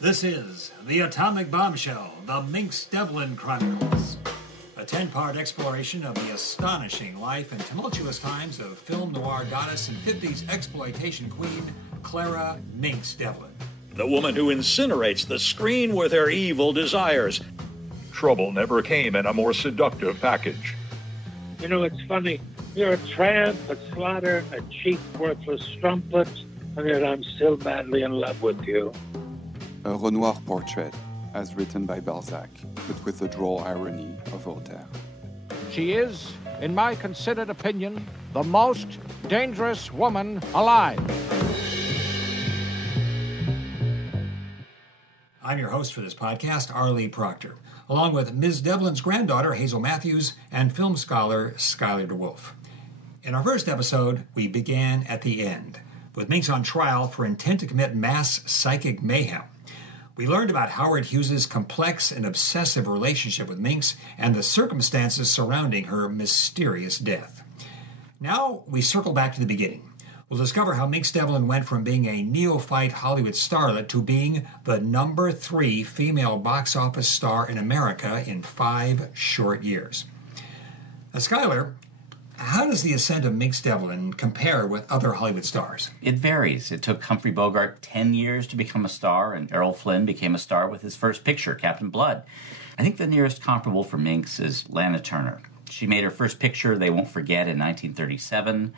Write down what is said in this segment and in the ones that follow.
This is The Atomic Bombshell, the Mynx Devlin Chronicles, a 10-part exploration of the astonishing life and tumultuous times of film noir goddess and 50s exploitation queen, Clara Mynx Devlin. The woman who incinerates the screen with her evil desires. Trouble never came in a more seductive package. You know, it's funny. You're a tramp, a slotter, a cheap, worthless strumpet, and yet I'm still madly in love with you. A Renoir portrait, as written by Balzac, but with the droll irony of Voltaire. She is, in my considered opinion, the most dangerous woman alive. I'm your host for this podcast, Arlie Proctor, along with Ms. Devlin's granddaughter, Hazel Matthews, and film scholar, Skylar DeWolf. In our first episode, we began at the end, with Mynx on trial for intent to commit mass psychic mayhem. We learned about Howard Hughes' complex and obsessive relationship with Mynx and the circumstances surrounding her mysterious death. Now we circle back to the beginning. We'll discover how Mynx Devlin went from being a neophyte Hollywood starlet to being the number 3 female box office star in America in 5 short years. Now, Skylar, how does the ascent of Mynx Devlin compare with other Hollywood stars? It varies. It took Humphrey Bogart 10 years to become a star, and Errol Flynn became a star with his first picture, Captain Blood. I think the nearest comparable for Mynx is Lana Turner. She made her first picture, They Won't Forget, in 1937.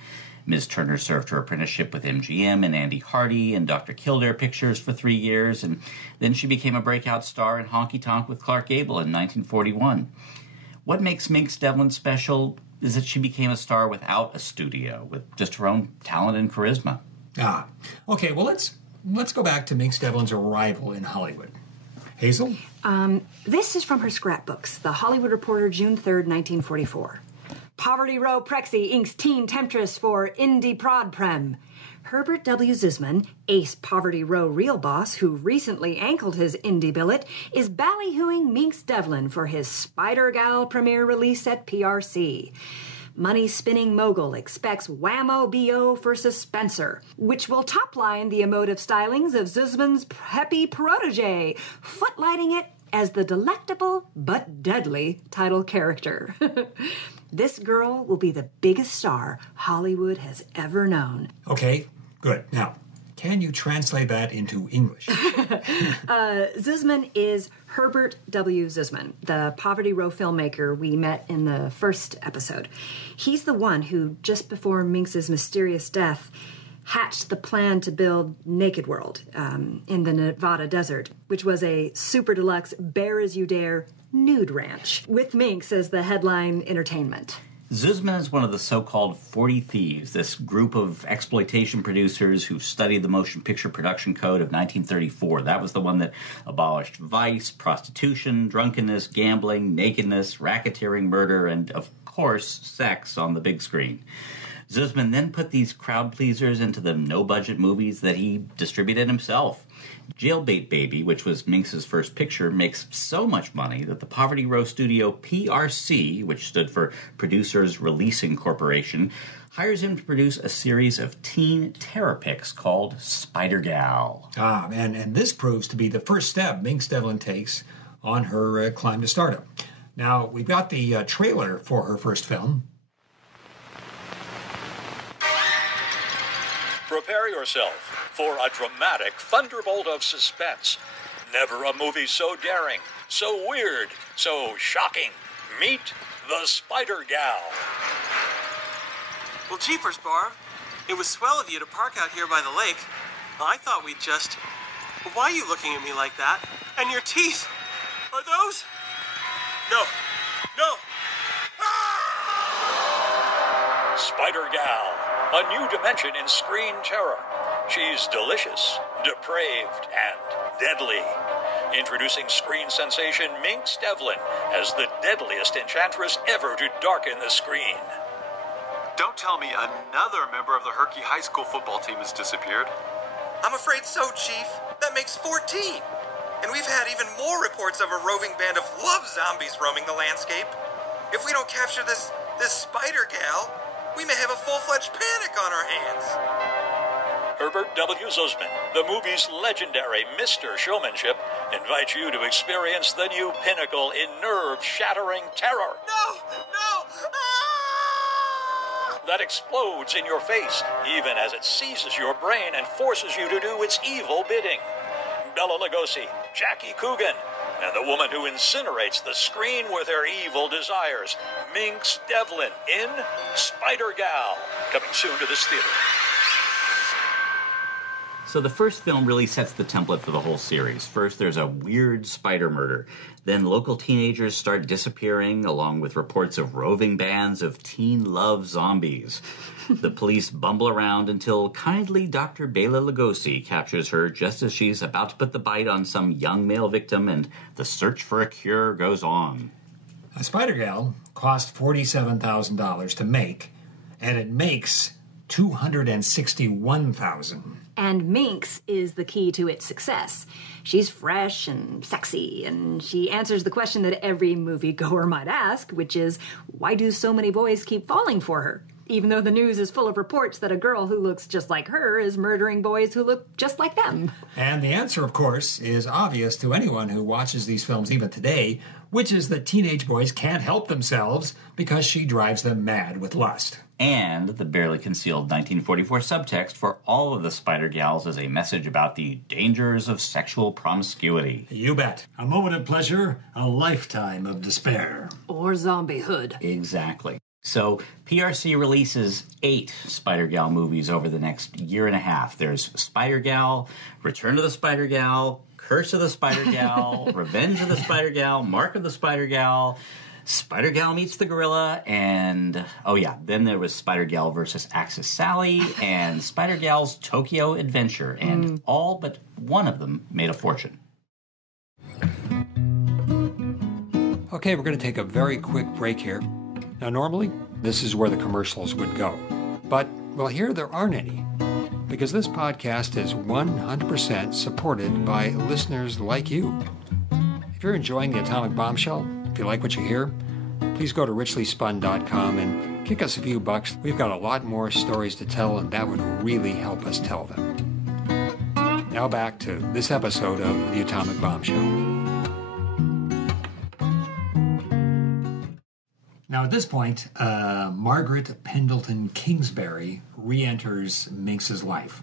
Ms. Turner served her apprenticeship with MGM and Andy Hardy and Dr. Kildare Pictures for 3 years, and then she became a breakout star in Honky Tonk with Clark Gable in 1941. What makes Mynx Devlin special is that she became a star without a studio, with just her own talent and charisma. Okay, well, let's go back to Mynx Devlin's arrival in Hollywood. Hazel? This is from her scrapbooks, The Hollywood Reporter, June 3rd, 1944. Poverty Row Prexy inks teen temptress for Indie Prod Prem. Herbert W. Zisman, ace Poverty Row real boss who recently ankled his indie billet, is ballyhooing Mynx Devlin for his Spider Gal premiere release at PRC. Money-spinning mogul expects whammo B.O. for Suspenser, which will top-line the emotive stylings of Zisman's peppy protege, footlighting it as the delectable but deadly title character. This girl will be the biggest star Hollywood has ever known. Okay, good. Now, can you translate that into English? Zisman is Herbert W. Zisman, the Poverty Row filmmaker we met in the first episode. He's the one who, just before Mynx's mysterious death, hatched the plan to build Naked World in the Nevada desert, which was a super deluxe, bare as you dare nude ranch, with Mynx as the headline entertainment. Zisman is one of the so-called 40 Thieves, this group of exploitation producers who studied the Motion Picture Production Code of 1934. That was the one that abolished vice, prostitution, drunkenness, gambling, nakedness, racketeering, murder, and, of course, sex on the big screen. Zisman then put these crowd pleasers into the no-budget movies that he distributed himself. Jailbait Baby, which was Mynx's first picture, makes so much money that the Poverty Row studio PRC, which stood for Producers Releasing Corporation, hires him to produce a series of teen terror pics called Spider Gal. And this proves to be the first step Mynx Devlin takes on her climb to stardom. Now, we've got the trailer for her first film. Prepare yourself for a dramatic thunderbolt of suspense. Never a movie so daring, so weird, so shocking. Meet the Spider Gal. Well, jeepers, Barb. It was swell of you to park out here by the lake. I thought we'd just... Why are you looking at me like that? And your teeth? Are those? No. No. Ah! Spider Gal. A new dimension in screen terror. She's delicious, depraved, and deadly. Introducing screen sensation Mynx Devlin as the deadliest enchantress ever to darken the screen. Don't tell me another member of the Herky High School football team has disappeared. I'm afraid so, Chief. That makes 14. And we've had even more reports of a roving band of love zombies roaming the landscape. If we don't capture this Spider Gal, we may have a full-fledged panic on our hands. Herbert W. Zussman, the movie's legendary Mr. Showmanship, invites you to experience the new pinnacle in nerve-shattering terror. No! That explodes in your face, even as it seizes your brain and forces you to do its evil bidding. Bela Lugosi, Jackie Coogan, and the woman who incinerates the screen with her evil desires, Mynx Devlin in Spider Gal, coming soon to this theater. So the first film really sets the template for the whole series. First, there's a weird spider murder. Then local teenagers start disappearing, along with reports of roving bands of teen love zombies. The police bumble around until kindly Dr. Bela Lugosi captures her just as she's about to put the bite on some young male victim, and the search for a cure goes on. Spider Gal cost $47,000 to make, and it makes $261,000. And Mynx is the key to its success. She's fresh and sexy, and she answers the question that every moviegoer might ask, which is, why do so many boys keep falling for her? Even though the news is full of reports that a girl who looks just like her is murdering boys who look just like them. And the answer, of course, is obvious to anyone who watches these films even today, which is that teenage boys can't help themselves because she drives them mad with lust. And the barely concealed 1944 subtext for all of the Spider Gals is a message about the dangers of sexual promiscuity. You bet. A moment of pleasure, a lifetime of despair. Or zombiehood. Exactly. So PRC releases 8 Spider Gal movies over the next year and a half. There's Spider Gal, Return of the Spider Gal, Curse of the Spider Gal, Revenge of the Spider Gal, Mark of the Spider Gal, Spider Gal Meets the Gorilla, and, then there was Spider Gal versus Axis Sally, and Spider Gal's Tokyo Adventure, and all but one of them made a fortune. Okay, we're going to take a very quick break here. Now, normally, this is where the commercials would go. But, well, here there aren't any. Because this podcast is 100% supported by listeners like you. If you're enjoying the Atomic Bombshell, if you like what you hear, please go to richlyspun.com and kick us a few bucks. We've got a lot more stories to tell, and that would really help us tell them. Now back to this episode of the Atomic Bombshell. Now, at this point, Margaret Pendleton Kingsbury re-enters Mynx's life.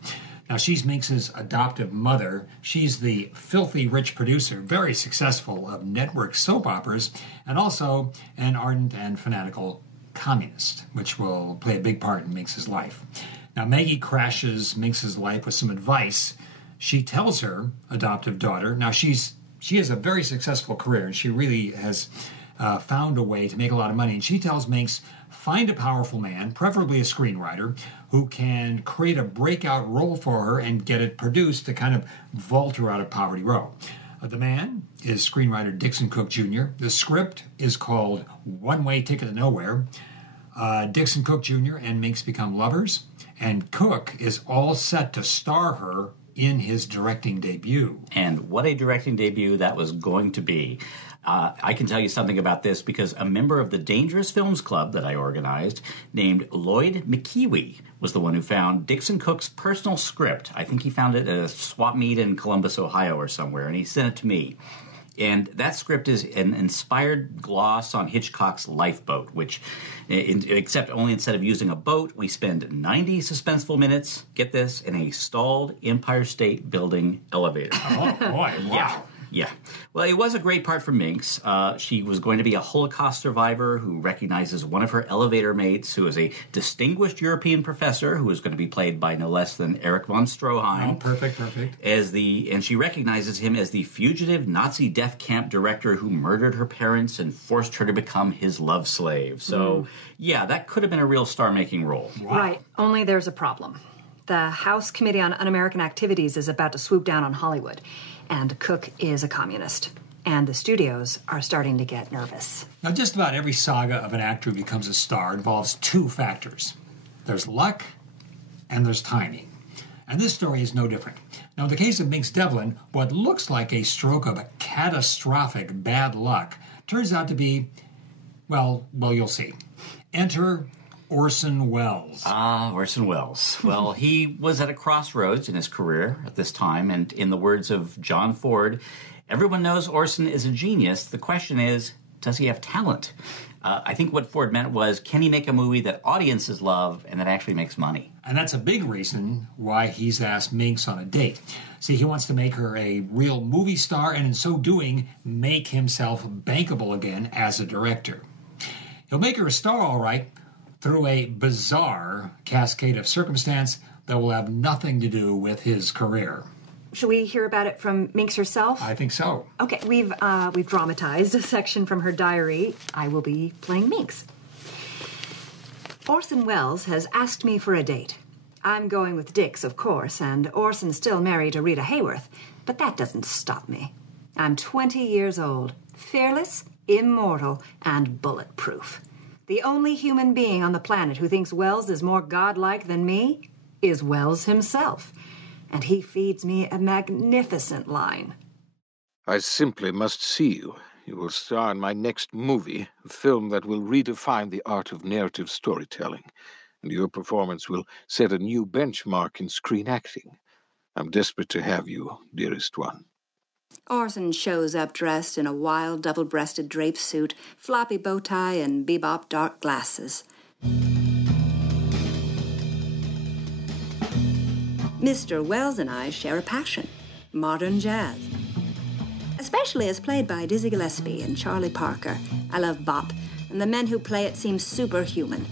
Now, she's Mynx's adoptive mother. She's the filthy rich producer, very successful, of network soap operas, and also an ardent and fanatical communist, which will play a big part in Mynx's life. Now, Maggie crashes Mynx's life with some advice. She tells her adoptive daughter, now she has a very successful career, and she really has found a way to make a lot of money. And she tells Mynx, find a powerful man, preferably a screenwriter, who can create a breakout role for her and get it produced to kind of vault her out of Poverty Row. The man is screenwriter Dixon Cook Jr. The script is called One Way Ticket to Nowhere. Dixon Cook Jr. and Mynx become lovers, and Cook is all set to star her in his directing debut. And what a directing debut that was going to be. I can tell you something about this because a member of the Dangerous Films Club that I organized, named Lloyd McKeewee, was the one who found Dixon Cook's personal script. I think he found it at a swap meet in Columbus, Ohio or somewhere, and he sent it to me. And that script is an inspired gloss on Hitchcock's Lifeboat, which, except only instead of using a boat, we spend 90 suspenseful minutes, get this, in a stalled Empire State Building elevator. Oh, boy. Wow. Yeah. Well, it was a great part for Mynx. She was going to be a Holocaust survivor who recognizes one of her elevator mates, who is a distinguished European professor, who is going to be played by no less than Erich von Stroheim. Oh, perfect. And she recognizes him as the fugitive Nazi death camp director who murdered her parents and forced her to become his love slave. So, yeah, that could have been a real star-making role. Wow. Right. Only there's a problem. The House Committee on Un-American Activities is about to swoop down on Hollywood. And Cook is a communist. And the studios are starting to get nervous. Now, just about every saga of an actor who becomes a star involves two factors. There's luck and there's timing. And this story is no different. Now, in the case of Mynx Devlin, what looks like a stroke of a catastrophic bad luck turns out to be, well, you'll see. Enter Orson Welles. Ah, Orson Welles. Well, he was at a crossroads in his career at this time, and in the words of John Ford, everyone knows Orson is a genius. The question is, does he have talent? I think what Ford meant was, can he make a movie that audiences love and that actually makes money? And that's a big reason why he's asked Mynx on a date. See, he wants to make her a real movie star, and in so doing, make himself bankable again as a director. He'll make her a star, all right, through a bizarre cascade of circumstance that will have nothing to do with his career. Should we hear about it from Mynx herself? I think so. Okay, we've dramatized a section from her diary. I will be playing Mynx. Orson Welles has asked me for a date. I'm going with Dix, of course, and Orson's still married to Rita Hayworth, but that doesn't stop me. I'm 20 years old, fearless, immortal, and bulletproof. The only human being on the planet who thinks Welles is more godlike than me is Welles himself. And he feeds me a magnificent line. I simply must see you. You will star in my next movie, a film that will redefine the art of narrative storytelling, and your performance will set a new benchmark in screen acting. I'm desperate to have you, dearest one. Orson shows up dressed in a wild double-breasted draped suit, floppy bow tie, and bebop dark glasses. Mr. Welles and I share a passion, modern jazz. Especially as played by Dizzy Gillespie and Charlie Parker. I love bop, and the men who play it seem superhuman.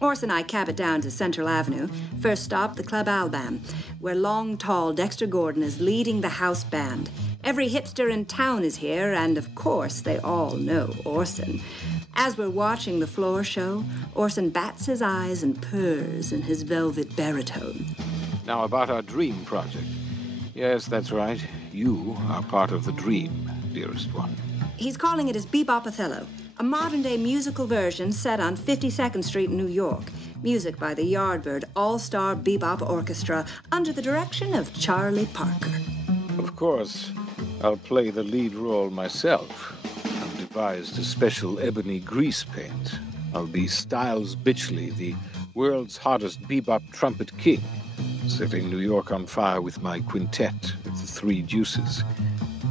Orson and I cab it down to Central Avenue, first stop the Club Alabama, where long, tall Dexter Gordon is leading the house band. Every hipster in town is here, and of course they all know Orson. As we're watching the floor show, Orson bats his eyes and purrs in his velvet baritone. Now about our dream project. Yes, that's right. You are part of the dream, dearest one. He's calling it his Bebop Othello, a modern-day musical version set on 52nd Street in New York. Music by the Yardbird All-Star Bebop Orchestra under the direction of Charlie Parker. Of course, I'll play the lead role myself. I've devised a special ebony grease paint. I'll be Styles Bitchley, the world's hottest bebop trumpet king, setting New York on fire with my quintet with the Three Juices.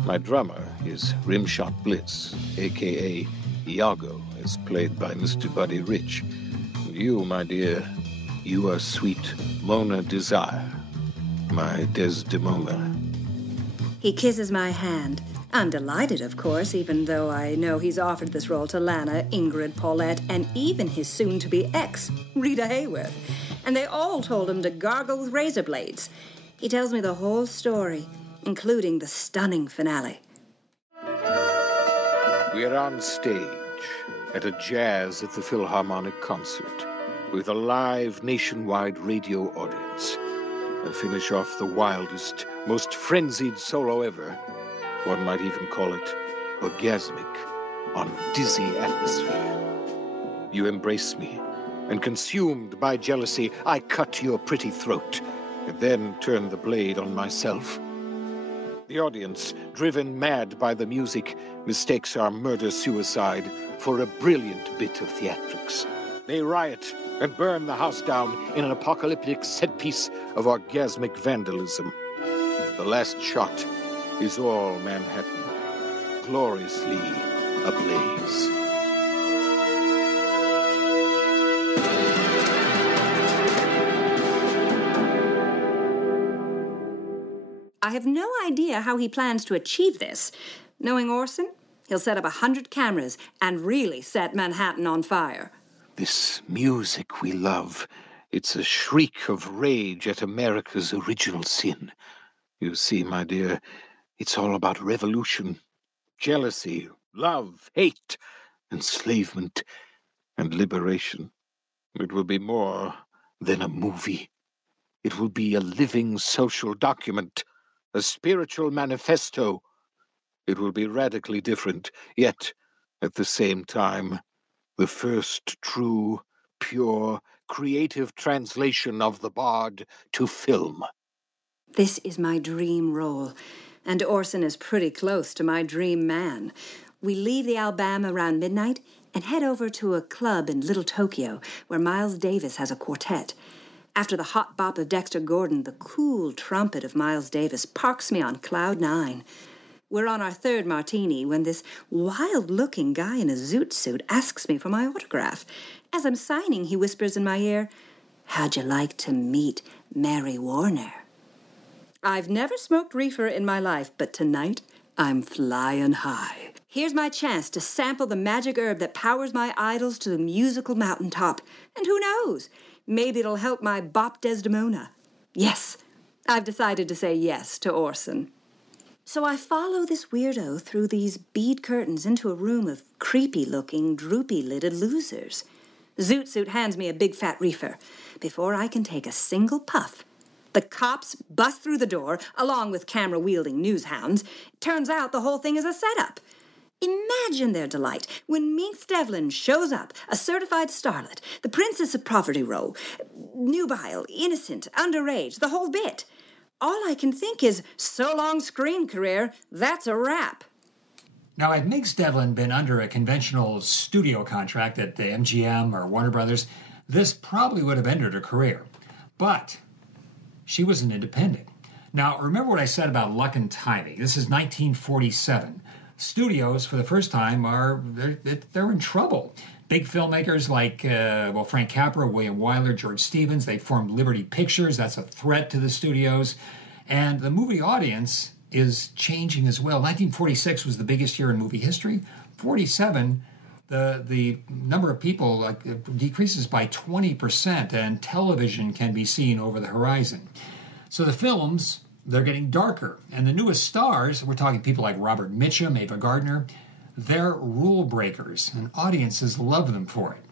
My drummer is Rimshot Bliss, a.k.a. Iago, as played by Mr. Buddy Rich. And you, my dear, you are sweet Mona Desire, my Desdemona. He kisses my hand. I'm delighted, of course, even though I know he's offered this role to Lana, Ingrid, Paulette, and even his soon-to-be ex, Rita Hayworth. And they all told him to gargle with razor blades. He tells me the whole story, including the stunning finale. We're on stage at a Jazz at the Philharmonic concert with a live nationwide radio audience. I finish off the wildest, most frenzied solo ever. One might even call it orgasmic, on dizzy atmosphere. You embrace me, and consumed by jealousy, I cut your pretty throat, and then turn the blade on myself. The audience, driven mad by the music, mistakes our murder-suicide for a brilliant bit of theatrics. They riot and burn the house down in an apocalyptic set-piece of orgasmic vandalism. The last shot is all Manhattan, gloriously ablaze. I have no idea how he plans to achieve this. Knowing Orson, he'll set up 100 cameras and really set Manhattan on fire. This music we love, it's a shriek of rage at America's original sin. You see, my dear, it's all about revolution, jealousy, love, hate, enslavement, and liberation. It will be more than a movie. It will be a living social document, a spiritual manifesto. It will be radically different, yet, at the same time, the first true, pure, creative translation of the bard to film. This is my dream role, and Orson is pretty close to my dream man. We leave the Alabama around midnight, and head over to a club in Little Tokyo where Miles Davis has a quartet. After the hot bop of Dexter Gordon, the cool trumpet of Miles Davis parks me on cloud 9. We're on our third martini when this wild-looking guy in a zoot suit asks me for my autograph. As I'm signing, he whispers in my ear, "How'd you like to meet Mary Warner?" I've never smoked reefer in my life, but tonight I'm flying high. Here's my chance to sample the magic herb that powers my idols to the musical mountaintop. And who knows? Maybe it'll help my bop Desdemona. Yes, I've decided to say yes to Orson. So I follow this weirdo through these bead curtains into a room of creepy-looking, droopy-lidded losers. Zoot Suit hands me a big fat reefer. Before I can take a single puff, the cops bust through the door, along with camera-wielding news hounds. Turns out the whole thing is a setup. Imagine their delight when Mynx Devlin shows up, a certified starlet, the princess of Poverty Row, nubile, innocent, underage, the whole bit. All I can think is, so long screen career, that's a wrap. Now, had Mynx Devlin been under a conventional studio contract at the MGM or Warner Brothers, this probably would have ended her career. But she was an independent. Now, remember what I said about luck and timing. This is 1947. Studios, for the first time, they're in trouble. Big filmmakers like Frank Capra, William Wyler, George Stevens, they formed Liberty Pictures. That's a threat to the studios. And the movie audience is changing as well. 1946 was the biggest year in movie history. 47, the number of people decreases by 20%, and television can be seen over the horizon. So the films, they're getting darker. And the newest stars, we're talking people like Robert Mitchum, Ava Gardner, they're rule breakers, and audiences love them for it.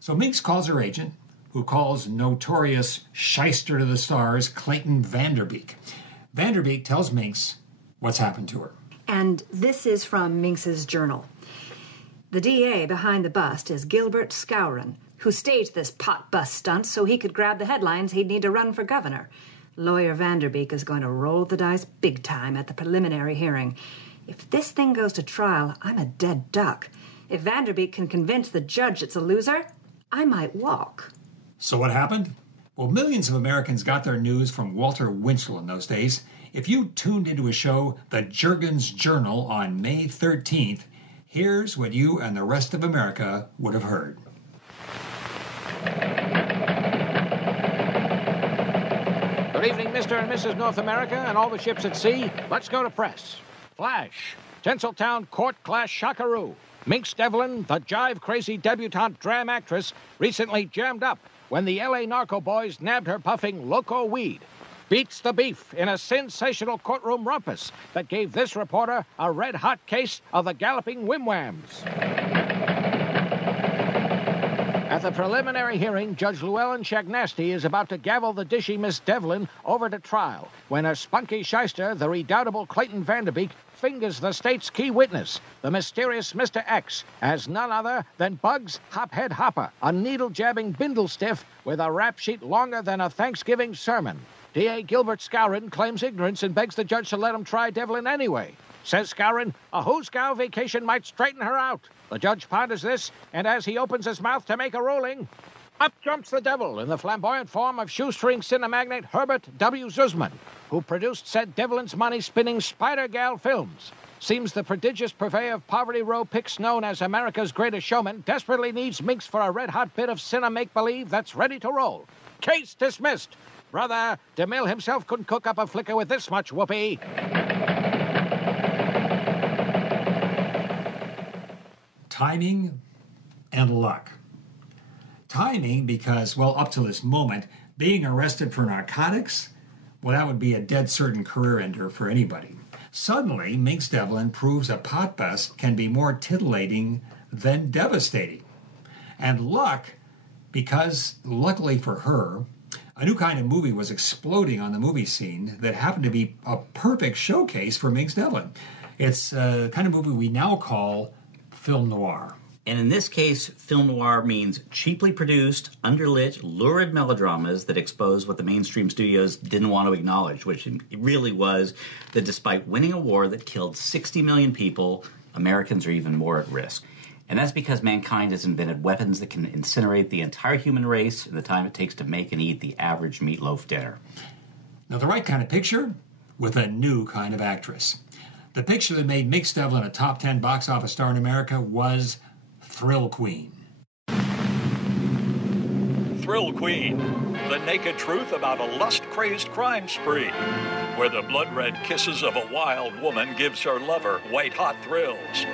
So Mynx calls her agent, who calls notorious shyster to the stars, Clayton Vanderbeek. Vanderbeek tells Mynx what's happened to her. And this is from Mynx's journal. The DA behind the bust is Gilbert Skowron, who staged this pot bust stunt so he could grab the headlines he'd need to run for governor. Lawyer Vanderbeek is going to roll the dice big time at the preliminary hearing. If this thing goes to trial, I'm a dead duck. If Vanderbeek can convince the judge it's a loser, I might walk. So what happened? Well, millions of Americans got their news from Walter Winchell in those days. If you tuned into a show, The Juergens Journal, on May 13th, here's what you and the rest of America would have heard. Good evening, Mr. and Mrs. North America and all the ships at sea. Let's go to press. Flash. Tinseltown court-class shockaroo. Mynx Devlin, the jive-crazy debutante dram actress, recently jammed up when the L.A. narco boys nabbed her puffing loco weed. Beats the beef in a sensational courtroom rumpus that gave this reporter a red-hot case of the galloping whimwhams. At the preliminary hearing, Judge Llewellyn Shagnasty is about to gavel the dishy Miss Devlin over to trial when a spunky shyster, the redoubtable Clayton Vanderbeek, fingers the state's key witness, the mysterious Mr. X, as none other than Bugs Hophead Hopper, a needle-jabbing bindle stiff with a rap sheet longer than a Thanksgiving sermon. D.A. Gilbert Skowron claims ignorance and begs the judge to let him try Devlin anyway. Says Skowron, a Hooscow vacation might straighten her out. The judge ponders this, and as he opens his mouth to make a ruling, up jumps the devil in the flamboyant form of shoestring cinemagnate Herbert W. Zussman, who produced said Devlin's money-spinning Spider Gal films. Seems the prodigious purveyor of Poverty Row pics known as America's Greatest Showman desperately needs Mynx for a red-hot bit of cinema-make-believe that's ready to roll. Case dismissed. Brother, DeMille himself couldn't cook up a flicker with this much whoopee. Timing and luck. Timing because, well, up to this moment, being arrested for narcotics, well, that would be a dead certain career ender for anybody. Suddenly, Mynx Devlin proves a pot bust can be more titillating than devastating. And luck, because, luckily for her, a new kind of movie was exploding on the movie scene that happened to be a perfect showcase for Mynx Devlin. It's a kind of movie we now call film noir. And in this case, film noir means cheaply produced, underlit, lurid melodramas that expose what the mainstream studios didn't want to acknowledge, which it really was that despite winning a war that killed 60 million people, Americans are even more at risk. And that's because mankind has invented weapons that can incinerate the entire human race in the time it takes to make and eat the average meatloaf dinner. Now, the right kind of picture with a new kind of actress. The picture that made Mynx Devlin a top 10 box office star in America was Thrill Queen. Thrill Queen, the naked truth about a lust-crazed crime spree, where the blood-red kisses of a wild woman gives her lover white-hot thrills.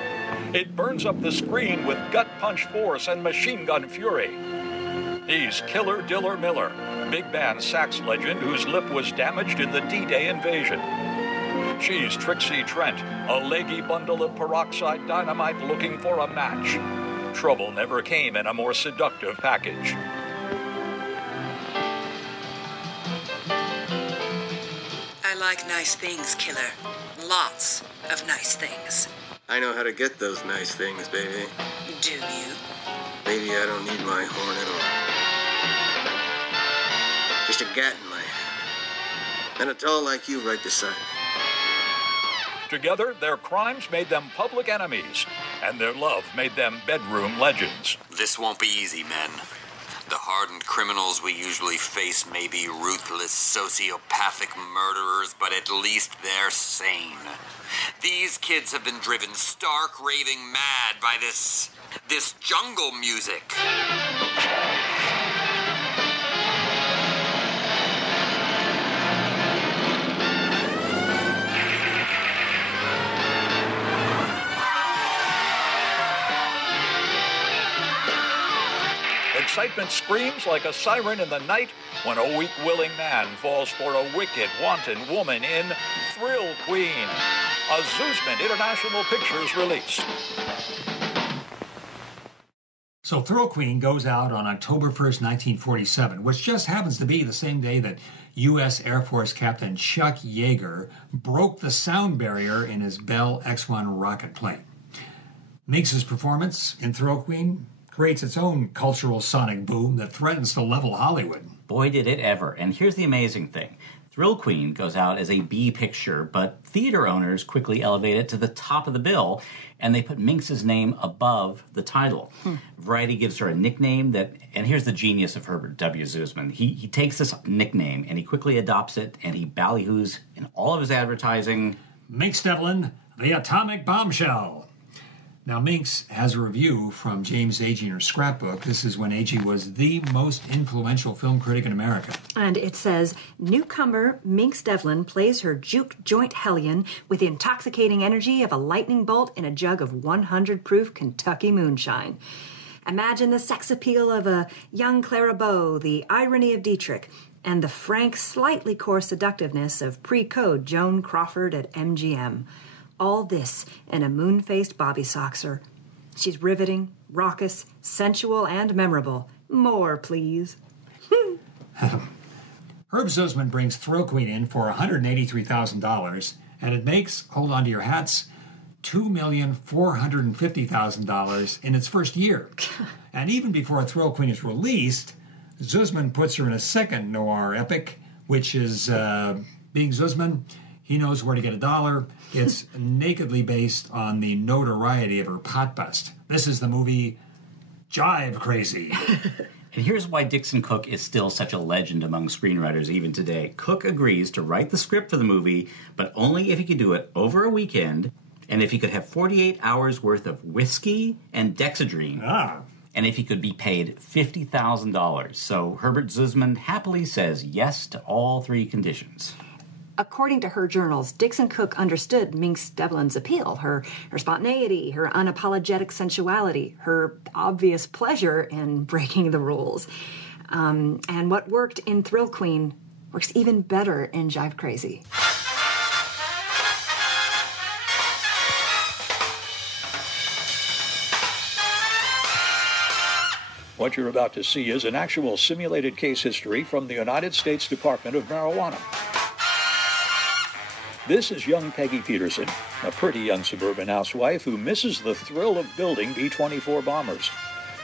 It burns up the screen with gut-punch force and machine gun fury. He's Killer Diller Miller, big band sax legend whose lip was damaged in the D-Day invasion. She's Trixie Trent, a leggy bundle of peroxide dynamite looking for a match. Trouble never came in a more seductive package. I like nice things, Killer. Lots of nice things. I know how to get those nice things, baby. Do you? Maybe I don't need my horn at all. Just a gat in my hand. And a doll like you right beside me. Together, their crimes made them public enemies, and their love made them bedroom legends. This won't be easy, men. The hardened criminals we usually face may be ruthless, sociopathic murderers, but at least they're sane. These kids have been driven stark raving mad by this jungle music. Excitement screams like a siren in the night when a weak, willing man falls for a wicked, wanton woman in Thrill Queen, a Zuzman International Pictures release. So Thrill Queen goes out on October 1st, 1947, which just happens to be the same day that U.S. Air Force Captain Chuck Yeager broke the sound barrier in his Bell X-1 rocket plane. Mynx's performance in Thrill Queen creates its own cultural sonic boom that threatens to level Hollywood. Boy, did it ever. And here's the amazing thing. Thrill Queen goes out as a B picture, but theater owners quickly elevate it to the top of the bill, and they put Mynx's name above the title. Variety gives her a nickname and here's the genius of Herbert W. Zuzman. He takes this nickname, and he quickly adopts it, and he ballyhoos in all of his advertising. Mynx Devlin, the atomic bombshell. Now, Mynx has a review from James Agee in her scrapbook. This is when Agee was the most influential film critic in America. And it says, newcomer Mynx Devlin plays her juke joint hellion with the intoxicating energy of a lightning bolt in a jug of 100-proof Kentucky moonshine. Imagine the sex appeal of a young Clara Bow, the irony of Dietrich, and the frank, slightly coarse seductiveness of pre-code Joan Crawford at MGM. All this in a moon-faced Bobby Soxer. She's riveting, raucous, sensual, and memorable. More, please. Herb Zuzman brings Thrill Queen in for $183,000, and it makes, hold on to your hats, $2,450,000 in its first year. And even before Thrill Queen is released, Zuzman puts her in a second noir epic, which is, being Zuzman, he knows where to get a dollar. It's nakedly based on the notoriety of her pot bust. This is the movie Jive Crazy. And here's why Dixon Cook is still such a legend among screenwriters even today. Cook agrees to write the script for the movie, but only if he could do it over a weekend, and if he could have 48 hours worth of whiskey and Dexedrine. And if he could be paid $50,000. So Herbert Zuzman happily says yes to all three conditions. According to her journals, Dixon Cook understood Mynx Devlin's appeal, her spontaneity, her unapologetic sensuality, her obvious pleasure in breaking the rules. And what worked in Thrill Queen works even better in Jive Crazy. What you're about to see is an actual simulated case history from the United States Department of Marijuana. This is young Peggy Peterson, a pretty young suburban housewife who misses the thrill of building B-24 bombers.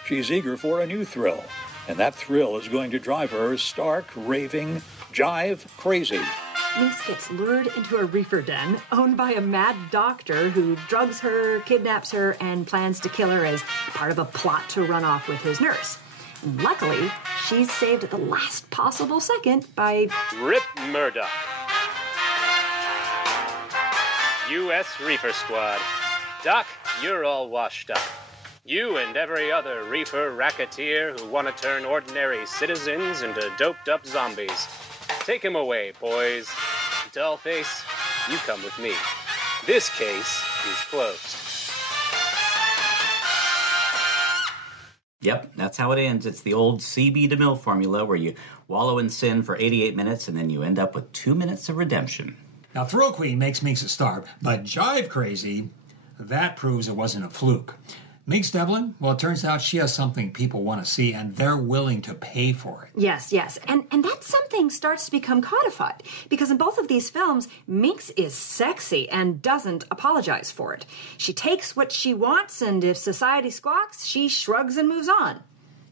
She's eager for a new thrill, and that thrill is going to drive her stark, raving, jive crazy. Mynx gets lured into a reefer den owned by a mad doctor who drugs her, kidnaps her, and plans to kill her as part of a plot to run off with his nurse. And luckily, she's saved at the last possible second by Rip Murdoch. U.S. Reefer Squad. Doc, you're all washed up. You and every other reefer racketeer who want to turn ordinary citizens into doped-up zombies. Take him away, boys. Dollface, you come with me. This case is closed. Yep, that's how it ends. It's the old C.B. DeMille formula where you wallow in sin for 88 minutes and then you end up with 2 minutes of redemption. Now, Thrill Queen makes Mynx a star, but Jive Crazy, that proves it wasn't a fluke. Mynx Devlin, well, it turns out she has something people want to see, and they're willing to pay for it. Yes. And that something starts to become codified. Because in both of these films, Mynx is sexy and doesn't apologize for it. She takes what she wants, and if society squawks, she shrugs and moves on.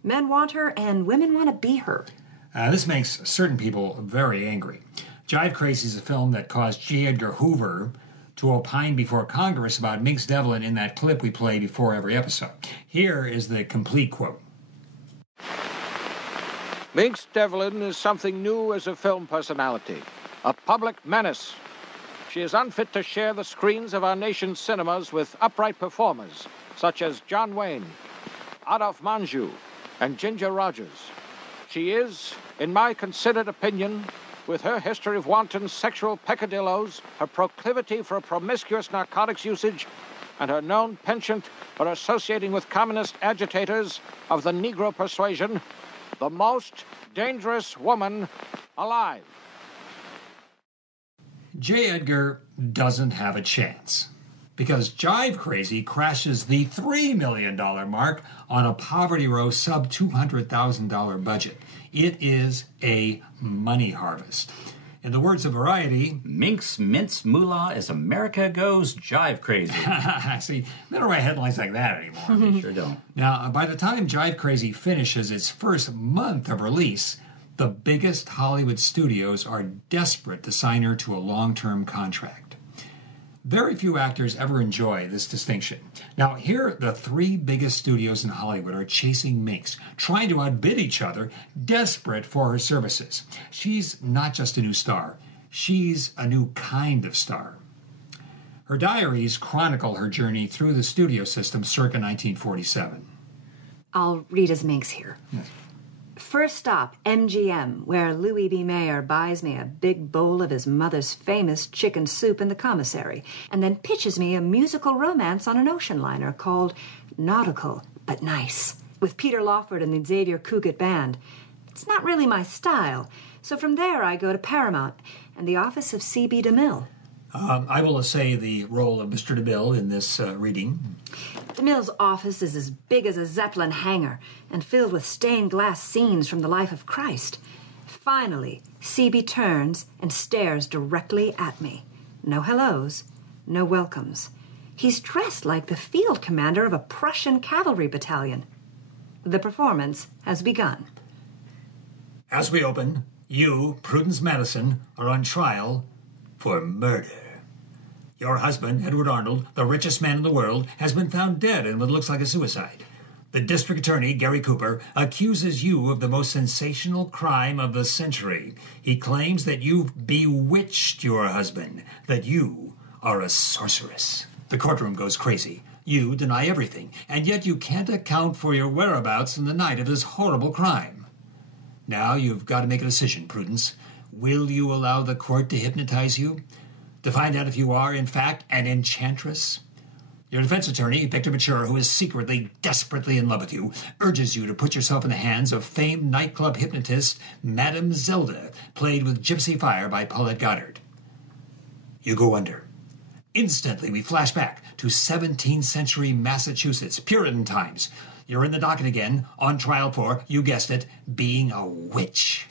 Men want her, and women want to be her. This makes certain people very angry. Jive Crazy is a film that caused J. Edgar Hoover to opine before Congress about Mynx Devlin in that clip we play before every episode. Here is the complete quote. Mynx Devlin is something new as a film personality, a public menace. She is unfit to share the screens of our nation's cinemas with upright performers, such as John Wayne, Adolphe Menjou, and Ginger Rogers. She is, in my considered opinion, with her history of wanton sexual peccadillos, her proclivity for promiscuous narcotics usage, and her known penchant for associating with communist agitators of the Negro persuasion, the most dangerous woman alive. J. Edgar doesn't have a chance because Jive Crazy crashes the $3 million mark on a Poverty Row sub-$200,000 budget. It is a money harvest. In the words of Variety, Mynx mints moolah as America goes jive crazy. See, they don't write headlines like that anymore. They sure don't. Now, by the time Jive Crazy finishes its first month of release, the biggest Hollywood studios are desperate to sign her to a long-term contract. Very few actors ever enjoy this distinction. Now, here, the three biggest studios in Hollywood are chasing Mynx, trying to outbid each other, desperate for her services. She's not just a new star. She's a new kind of star. Her diaries chronicle her journey through the studio system circa 1947. I'll read as Mynx here. Yes. First stop, MGM, where Louis B. Mayer buys me a big bowl of his mother's famous chicken soup in the commissary, and then pitches me a musical romance on an ocean liner called Nautical But Nice, with Peter Lawford and the Xavier Cugat Band. It's not really my style, so from there I go to Paramount and the office of C.B. DeMille. I will essay the role of Mr. DeMille in this reading. DeMille's office is as big as a Zeppelin hangar and filled with stained glass scenes from the life of Christ. Finally, C.B. turns and stares directly at me. No hellos, no welcomes. He's dressed like the field commander of a Prussian cavalry battalion. The performance has begun. As we open, you, Prudence Madison, are on trial for murder. Your husband, Edward Arnold, the richest man in the world, has been found dead in what looks like a suicide. The district attorney, Gary Cooper, accuses you of the most sensational crime of the century. He claims that you've bewitched your husband, that you are a sorceress. The courtroom goes crazy. You deny everything, and yet you can't account for your whereabouts in the night of this horrible crime. Now you've got to make a decision, Prudence. Will you allow the court to hypnotize you? To find out if you are, in fact, an enchantress? Your defense attorney, Victor Mature, who is secretly, desperately in love with you, urges you to put yourself in the hands of famed nightclub hypnotist Madame Zelda, played with Gypsy Fire by Paulette Goddard. You go under. Instantly, we flash back to 17th century Massachusetts, Puritan times. You're in the docket again, on trial for, you guessed it, being a witch.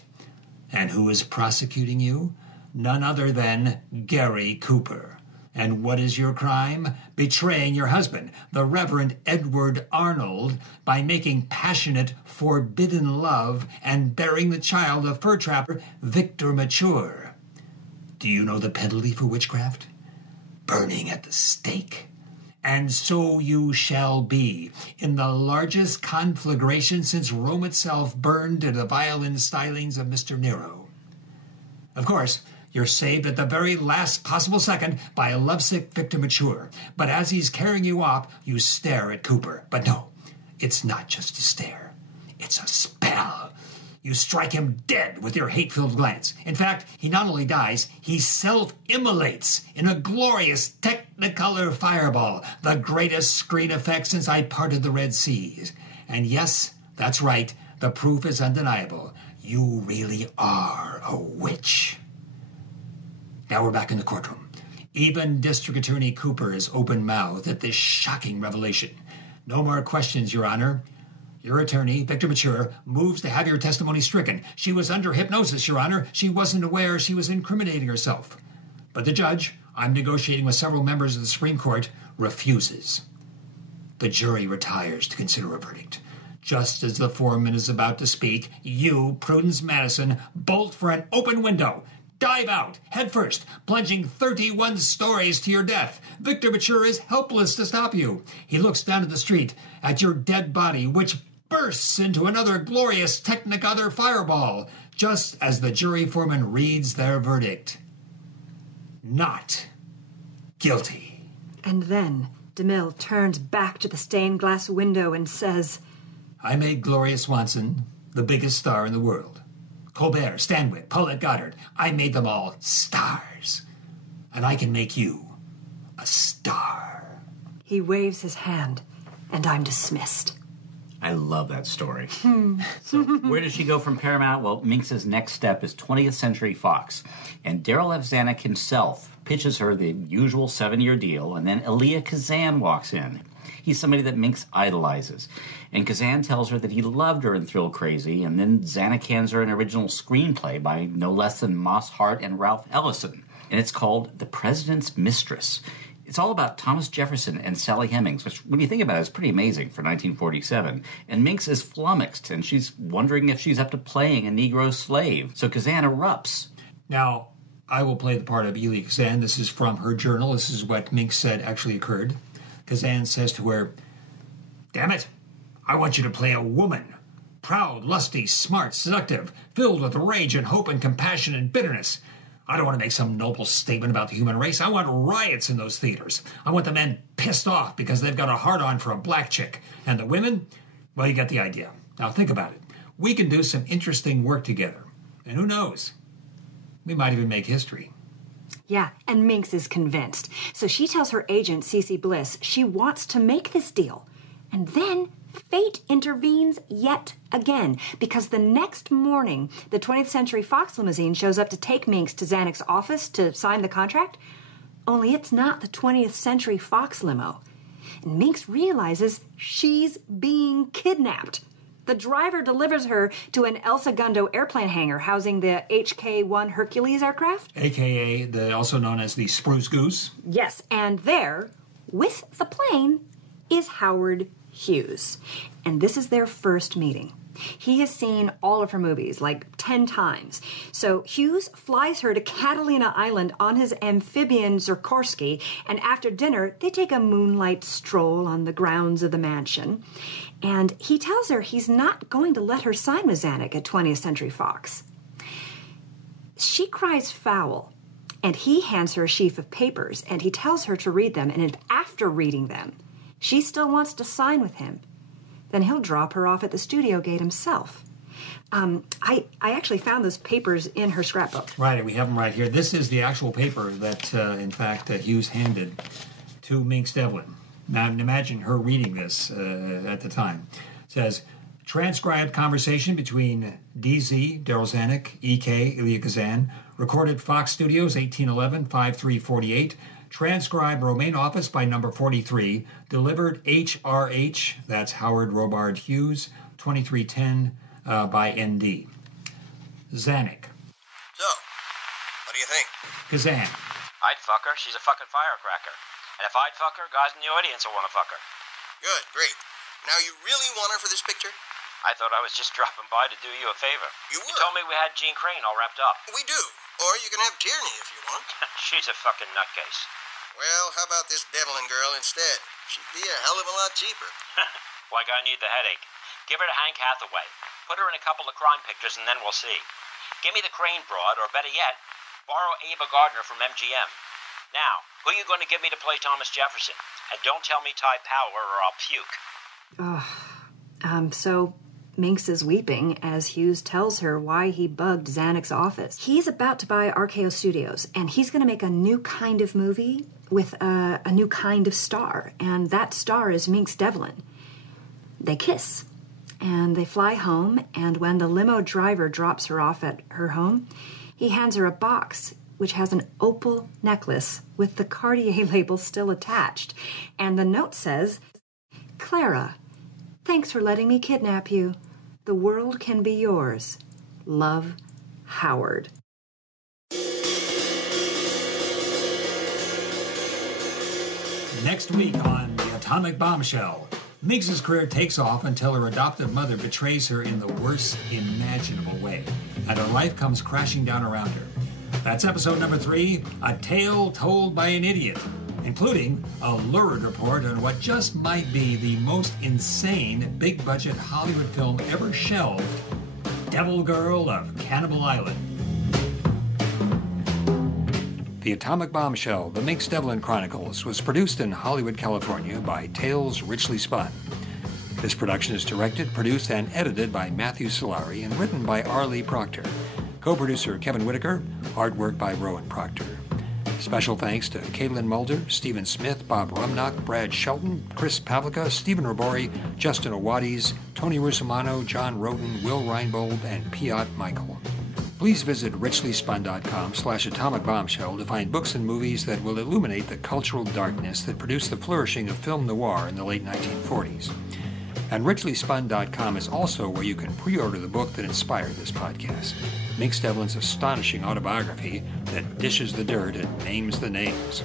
And who is prosecuting you? None other than Gary Cooper. And what is your crime? Betraying your husband, the Reverend Edward Arnold, by making passionate, forbidden love and bearing the child of fur trapper Victor Mature. Do you know the penalty for witchcraft? Burning at the stake. And so you shall be, in the largest conflagration since Rome itself burned to the violin stylings of Mr. Nero. Of course, you're saved at the very last possible second by a lovesick Victor Mature. But as he's carrying you off, you stare at Cooper. But no, it's not just a stare. It's a spell. You strike him dead with your hate-filled glance. In fact, he not only dies, he self-immolates in a glorious Technicolor fireball, the greatest screen effect since I parted the Red Seas. And yes, that's right, the proof is undeniable. You really are a witch. Now we're back in the courtroom. Even District Attorney Cooper is open-mouthed at this shocking revelation. No more questions, Your Honor. Your attorney, Victor Mature, moves to have your testimony stricken. She was under hypnosis, Your Honor. She wasn't aware she was incriminating herself. But the judge, I'm negotiating with several members of the Supreme Court, refuses. The jury retires to consider a verdict. Just as the foreman is about to speak, you, Prudence Madison, bolt for an open window. Dive out, headfirst, plunging 31 stories to your death. Victor Mature is helpless to stop you. He looks down at the street, at your dead body, which bursts into another glorious Technicolor fireball, just as the jury foreman reads their verdict. Not guilty. And then DeMille turns back to the stained glass window and says, I made Gloria Swanson the biggest star in the world. Colbert, Stanwyck, Paulette Goddard, I made them all stars. And I can make you a star. He waves his hand, and I'm dismissed. I love that story. So where does she go from Paramount? Well, Mynx's next step is 20th Century Fox. And Darryl F. Zanuck himself pitches her the usual 7-year deal, and then Elia Kazan walks in. He's somebody that Mynx idolizes. And Kazan tells her that he loved her in Thrill Crazy, and then Zanuck hands her an original screenplay by no less than Moss Hart and Ralph Ellison. And it's called The President's Mistress. It's all about Thomas Jefferson and Sally Hemings, which, when you think about it, is pretty amazing for 1947. And Mynx is flummoxed, and she's wondering if she's up to playing a Negro slave. So Kazan erupts. Now, I will play the part of Elia Kazan. This is from her journal. This is what Mynx said actually occurred. Kazan says to her, Damn it, I want you to play a woman. Proud, lusty, smart, seductive, filled with rage and hope and compassion and bitterness. I don't want to make some noble statement about the human race. I want riots in those theaters. I want the men pissed off because they've got a hard-on for a black chick. And the women, well, you get the idea. Now think about it. We can do some interesting work together. And who knows? We might even make history. Yeah, and Mynx is convinced. So she tells her agent, Cece Bliss, she wants to make this deal. And then fate intervenes yet again, because the next morning, the 20th Century Fox limousine shows up to take Mynx to Zanuck's office to sign the contract. Only it's not the 20th Century Fox limo. And Mynx realizes she's being kidnapped. The driver delivers her to an El Segundo airplane hangar housing the HK-1 Hercules aircraft. A.K.A. also known as the Spruce Goose. Yes, and there, with the plane, is Howard Hughes. And this is their first meeting. He has seen all of her movies, like 10 times. So Hughes flies her to Catalina Island on his amphibian Zerkorsky, and after dinner, they take a moonlight stroll on the grounds of the mansion. And he tells her he's not going to let her sign with Zanuck at 20th Century Fox. She cries foul, and he hands her a sheaf of papers, and he tells her to read them, and if after reading them, she still wants to sign with him, then he'll drop her off at the studio gate himself. I actually found those papers in her scrapbook. Right, we have them right here. This is the actual paper that, in fact, Hughes handed to Mynx Devlin. Now, imagine her reading this at the time. It says, transcribed conversation between DZ, Darryl Zanuck, EK, Elia Kazan, recorded Fox Studios, 1811-5348, transcribed Romaine office by number 43, delivered HRH, that's Howard Robard Hughes, 2310 by ND. Zanuck. So, what do you think? Kazan. I'd fuck her. She's a fucking firecracker. And if I'd fuck her, guys in the audience will want to fuck her. Good, great. Now, you really want her for this picture? I thought I was just dropping by to do you a favor. You were? You told me we had Gene Crane all wrapped up. We do. Or you can have Tierney if you want. She's a fucking nutcase. Well, how about this Devlin girl instead? She'd be a hell of a lot cheaper. Like I need the headache. Give her to Hank Hathaway. Put her in a couple of crime pictures and then we'll see. Give me the Crane broad, or better yet, borrow Ava Gardner from MGM. Now, who are you going to give me to play Thomas Jefferson? And don't tell me Ty Power or I'll puke. So Mynx is weeping as Hughes tells her why he bugged Zanuck's office. He's about to buy RKO Studios, and he's going to make a new kind of movie with a new kind of star, and that star is Mynx Devlin. They kiss, and they fly home, and when the limo driver drops her off at her home, he hands her a box which has an opal necklace with the Cartier label still attached, and the note says, "Clara, thanks for letting me kidnap you. The world can be yours. Love, Howard." Next week on The Atomic Bombshell, Miggs's career takes off until her adoptive mother betrays her in the worst imaginable way, and her life comes crashing down around her. That's episode number 3, A Tale Told by an Idiot, including a lurid report on what just might be the most insane big-budget Hollywood film ever shelved, Devil Girl of Cannibal Island. The Atomic Bombshell, The Mynx Devlin Chronicles, was produced in Hollywood, California by Tales Richly Spun. This production is directed, produced, and edited by Matthew Solari and written by Arlie Proctor. Co-producer Kevin Whitaker, artwork by Rowan Proctor. Special thanks to Caitlin Mulder, Stephen Smith, Bob Rumnock, Brad Shelton, Chris Pavlica, Stephen Robori, Justin Awadis, Tony Rusomano, John Roden, Will Reinbold, and Piot Michael. Please visit richlyspun.com/atomicbombshell to find books and movies that will illuminate the cultural darkness that produced the flourishing of film noir in the late 1940s. And richlyspun.com is also where you can pre-order the book that inspired this podcast, Mynx Devlin's astonishing autobiography that dishes the dirt and names the names.